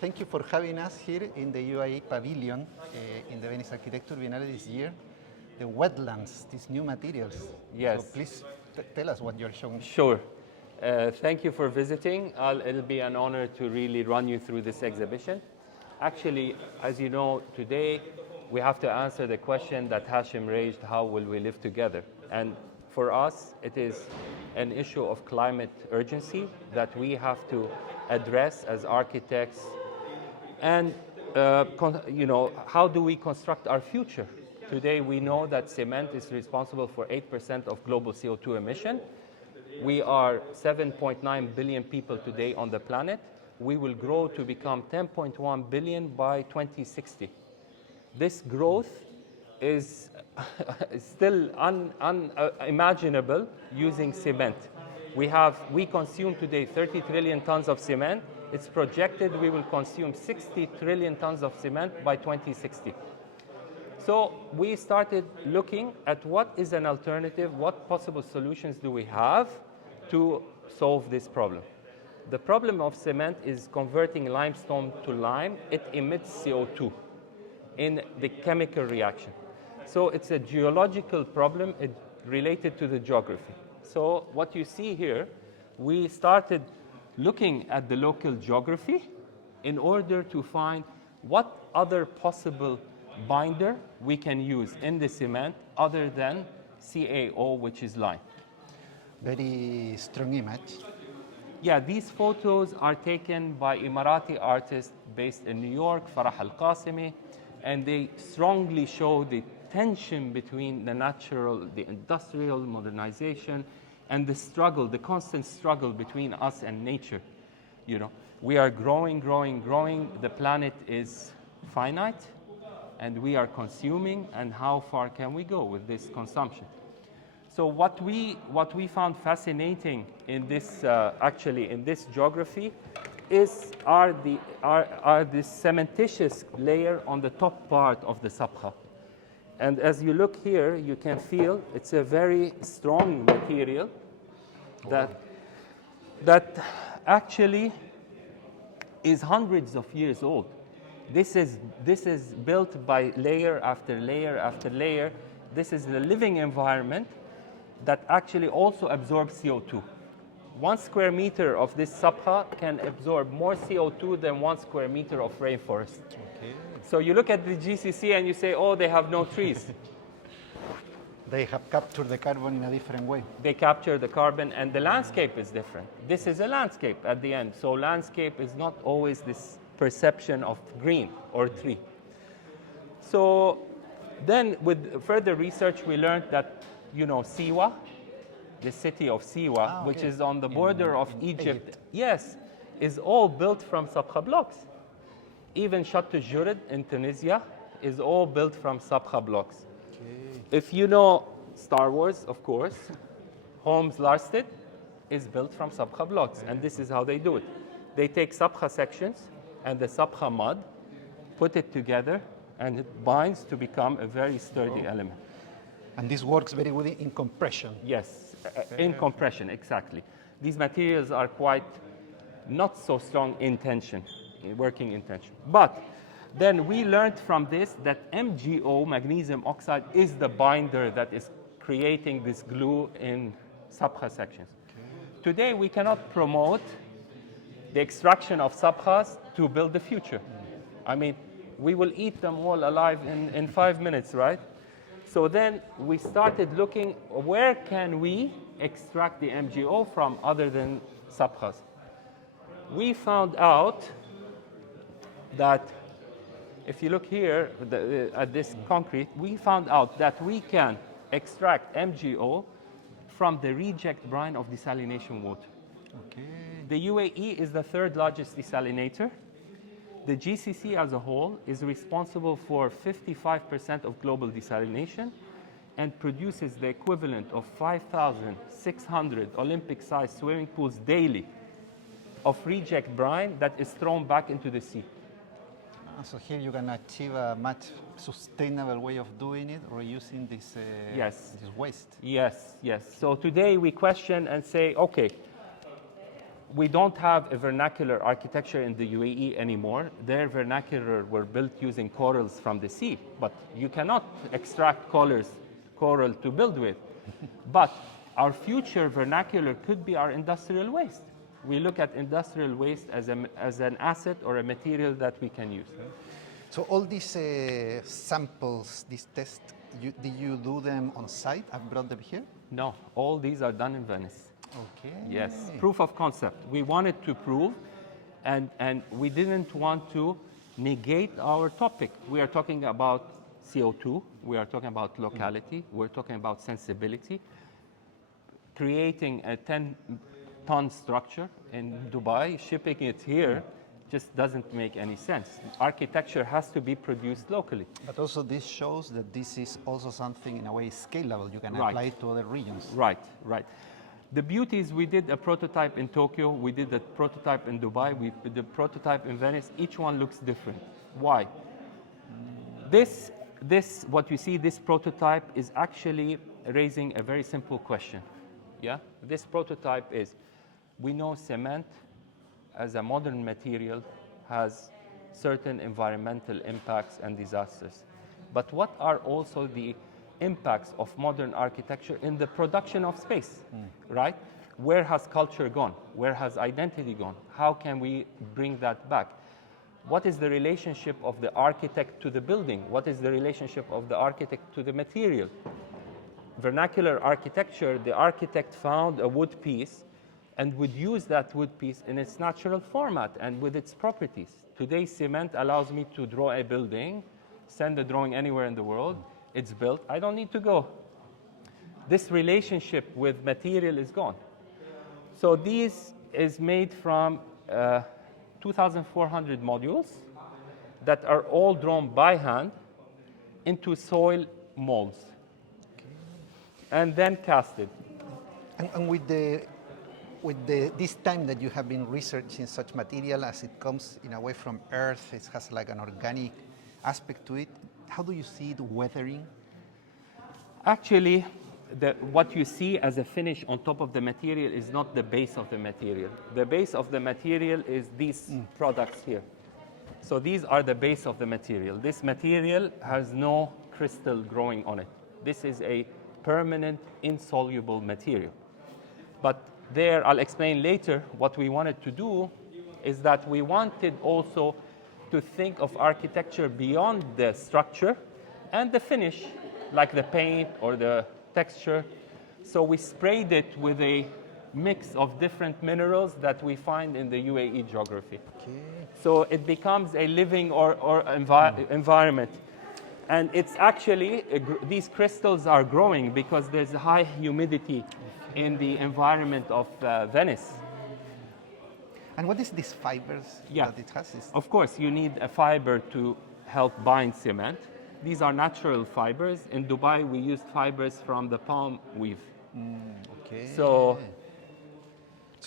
thank you for having us here in the UAE pavilion in the Venice Architecture Biennale this year. The wetlands, these new materials. Yes. So please tell us what you're showing. Sure. Thank you for visiting. It'll be an honor to really run you through this exhibition. Actually, as you know, today we have to answer the question that Hashim raised, how will we live together? And for us, it is an issue of climate urgency that we have to address as architects. And how do we construct our future? Today we know that cement is responsible for 8% of global CO2 emission. We are 7.9 billion people today on the planet. We will grow to become 10.1 billion by 2060. This growth is still unimaginable using cement. We consume today 30 trillion tons of cement. It's projected we will consume 60 trillion tons of cement by 2060. So we started looking at what is an alternative, what possible solutions do we have to solve this problem. The problem of cement is converting limestone to lime. It emits CO2 in the chemical reaction. So it's a geological problem related to the geography. So what you see here, we started looking at the local geography in order to find what other possible binder we can use in the cement other than CaO, which is lime. Very strong image. Yeah, these photos are taken by Emirati artists based in New York, Farah Al-Qasimi, and they strongly show the tension between the natural, the industrial modernization, and the struggle, the constant struggle between us and nature. You know, we are growing. The planet is finite, and we are consuming. And how far can we go with this consumption? So what we found fascinating in this in this geography are this cementitious layer on the top part of the Sabkha. And as you look here, you can feel it's a very strong material that actually is hundreds of years old. This is built by layer after layer after layer. This is the living environment that actually also absorbs CO2. 1 square meter of this Sabkha can absorb more CO2 than 1 square meter of rainforest. Okay. So you look at the GCC and you say, oh, they have no trees. They have captured the carbon in a different way. They capture the carbon, and the landscape is different. This is a landscape at the end. So landscape is not always this perception of green or tree. So then with further research, we learned that, you know, Siwa, the city of Siwa, which is on the border of Egypt, yes, is all built from Sabkha blocks. Even Chateau Jurid in Tunisia is all built from Sabkha blocks. Okay. If you know Star Wars, of course, Holmes Larsted is built from Sabkha blocks, and this is how they do it. They take Sabkha sections and the Sabkha mud, put it together, and it binds to become a very sturdy element. And this works very well in compression. Yes, in compression, exactly. These materials are quite not so strong in tension, working in tension. But then we learned from this that MgO, magnesium oxide, is the binder that is creating this glue in Sabkha sections. Okay. Today, we cannot promote the extraction of Sabkhas to build the future. I mean, we will eat them all alive in 5 minutes, right? So then we started looking, where can we extract the MgO from other than Sabkhas? We found out that if you look here at this concrete, we found out that we can extract MgO from the reject brine of desalination water. Okay. The UAE is the 3rd largest desalinator. The GCC as a whole is responsible for 55% of global desalination and produces the equivalent of 5,600 Olympic-sized swimming pools daily of reject brine that is thrown back into the sea. So here you can achieve a much sustainable way of doing it, reusing this waste. Yes. So today we question and say, okay, we don't have a vernacular architecture in the UAE anymore. Their vernacular were built using corals from the sea, but you cannot extract coral to build with. But our future vernacular could be our industrial waste. We look at industrial waste as an asset or a material that we can use. So all these samples, these tests, did you do them on site? I've brought them here? No, all these are done in Venice. Okay. Yes, proof of concept. We wanted to prove, and we didn't want to negate our topic. We are talking about CO2, we are talking about locality, we're talking about sensibility. Creating a 10-ton structure in Dubai, shipping it here, just doesn't make any sense. Architecture has to be produced locally. But also this shows that this is also something in a way scalable. You can Right. apply it to other regions. Right, right. The beauty is we did a prototype in Tokyo, we did a prototype in Dubai, we did a prototype in Venice. Each one looks different. Why? This, what you see, this prototype is actually raising a very simple question. Yeah? This prototype is, we know cement as a modern material has certain environmental impacts and disasters. But what are also the impacts of modern architecture in the production of space, right? Where has culture gone? Where has identity gone? How can we bring that back? What is the relationship of the architect to the building? What is the relationship of the architect to the material? Vernacular architecture, the architect found a wood piece and would use that wood piece in its natural format and with its properties. Today, cement allows me to draw a building, send the drawing anywhere in the world, it's built, I don't need to go. This relationship with material is gone. So this is made from 2,400 modules that are all drawn by hand into soil molds and then casted. And with this time that you have been researching such material as it comes in a way from earth, it has like an organic aspect to it. How do you see it weathering? Actually, what you see as a finish on top of the material is not the base of the material. The base of the material is these products here. So these are the base of the material. This material has no crystal growing on it. This is a permanent, insoluble material. But there, I'll explain later, what we wanted to do is that we wanted also to think of architecture beyond the structure and the finish, like the paint or the texture. So we sprayed it with a mix of different minerals that we find in the UAE geography. Okay. So it becomes a living environment. And it's actually, these crystals are growing because there's a high humidity in the environment of Venice. And what is these fibers that it has? Of course, you need a fiber to help bind cement. These are natural fibers. In Dubai, we used fibers from the palm weave. Okay. So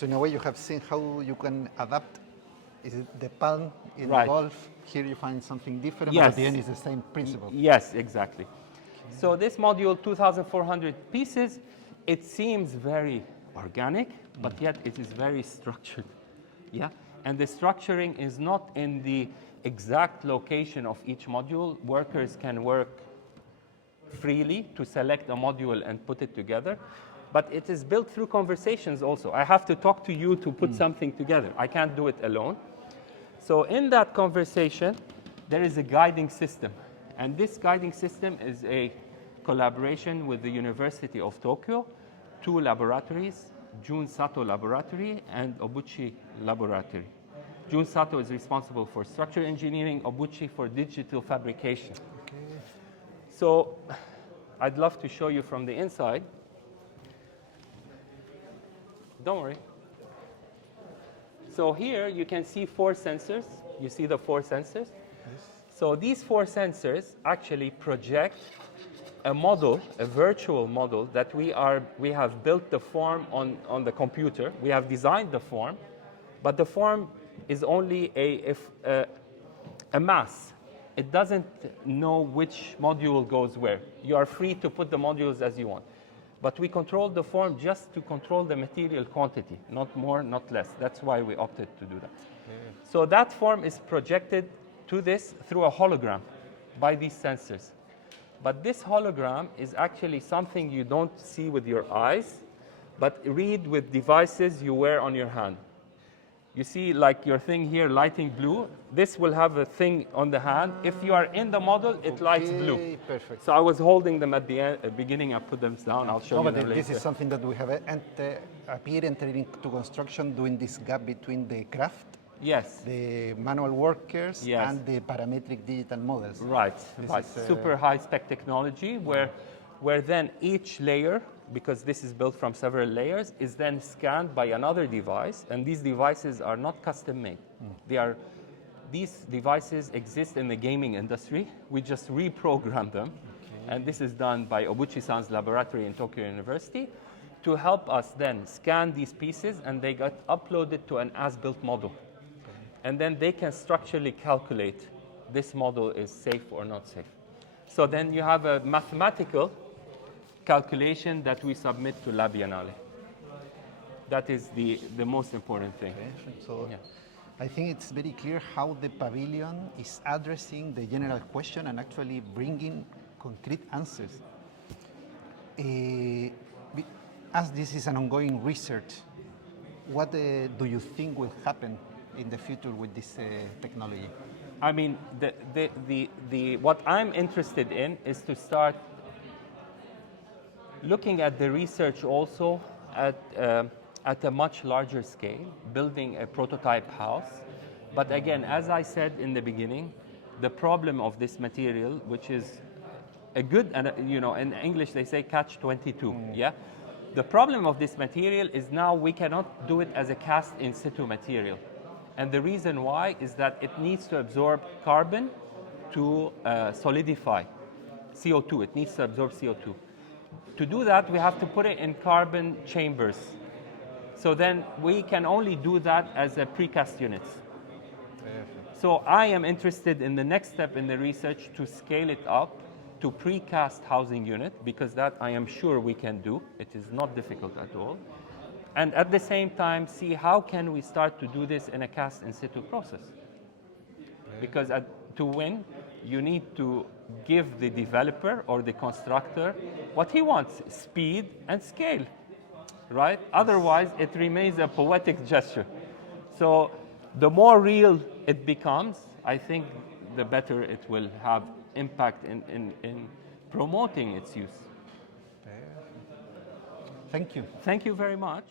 in a way, you have seen how you can adapt. Is it the palm in Right. the Gulf? Here you find something different, but Yes. at the end it's the same principle. Yes, exactly. So this module, 2,400 pieces, it seems very organic, but yet it is very structured. Yeah, and the structuring is not in the exact location of each module. Workers can work freely to select a module and put it together, but it is built through conversations also. I have to talk to you to put something together. I can't do it alone. So in that conversation, there is a guiding system, and this guiding system is a collaboration with the University of Tokyo, 2 laboratories, Jun Sato Laboratory and Obuchi Laboratory. Jun Sato is responsible for structural engineering, Obuchi for digital fabrication. Okay. So I'd love to show you from the inside. Don't worry. So here you can see 4 sensors. You see the 4 sensors? Yes. So these 4 sensors actually project a model, a virtual model that we have built the form on the computer. We have designed the form, but the form is only a mass. It doesn't know which module goes where. You are free to put the modules as you want. But we control the form just to control the material quantity, not more, not less. That's why we opted to do that. So that form is projected to this through a hologram by these sensors. But this hologram is actually something you don't see with your eyes, but read with devices you wear on your hand. You see, like your thing here lighting blue, this will have a thing on the hand. If you are in the model, it lights blue. Perfect. So I was holding them at the beginning. I put them down. I'll show you But them this later. is something that we have appeared entering into construction, doing this gap between the craft, Yes. the manual workers, Yes. and the parametric digital models. Right. This Right. is, Super high spec technology where then each layer, because this is built from several layers, is then scanned by another device, and these devices are not custom made. These devices exist in the gaming industry. We just reprogram them, and this is done by Obuchi-san's laboratory in Tokyo University to help us then scan these pieces, and they get uploaded to an as-built model. And then they can structurally calculate this model is safe or not safe. So then you have a mathematical calculation that we submit to La Biennale. That is the most important thing. Okay. So Yeah. I think it's very clear how the pavilion is addressing the general question and actually bringing concrete answers. As this is an ongoing research, what do you think will happen in the future with this technology? I mean, what I'm interested in is to start looking at the research also at a much larger scale, building a prototype house. But again, as I said in the beginning, the problem of this material, which is a good, and in English they say catch-22, yeah? The problem of this material is now we cannot do it as a cast in situ material. And the reason why is that it needs to absorb carbon to solidify CO2. It needs to absorb CO2. To do that, we have to put it in carbon chambers. So then we can only do that as a precast units. So I am interested in the next step in the research to scale it up to precast housing unit, because that I am sure we can do. It is not difficult at all. And at the same time, see how can we start to do this in a cast in situ process. Because to win, you need to give the developer or the constructor what he wants, speed and scale, right? Otherwise, it remains a poetic gesture. So the more real it becomes, I think the better it will have impact in promoting its use. Thank you. Thank you very much.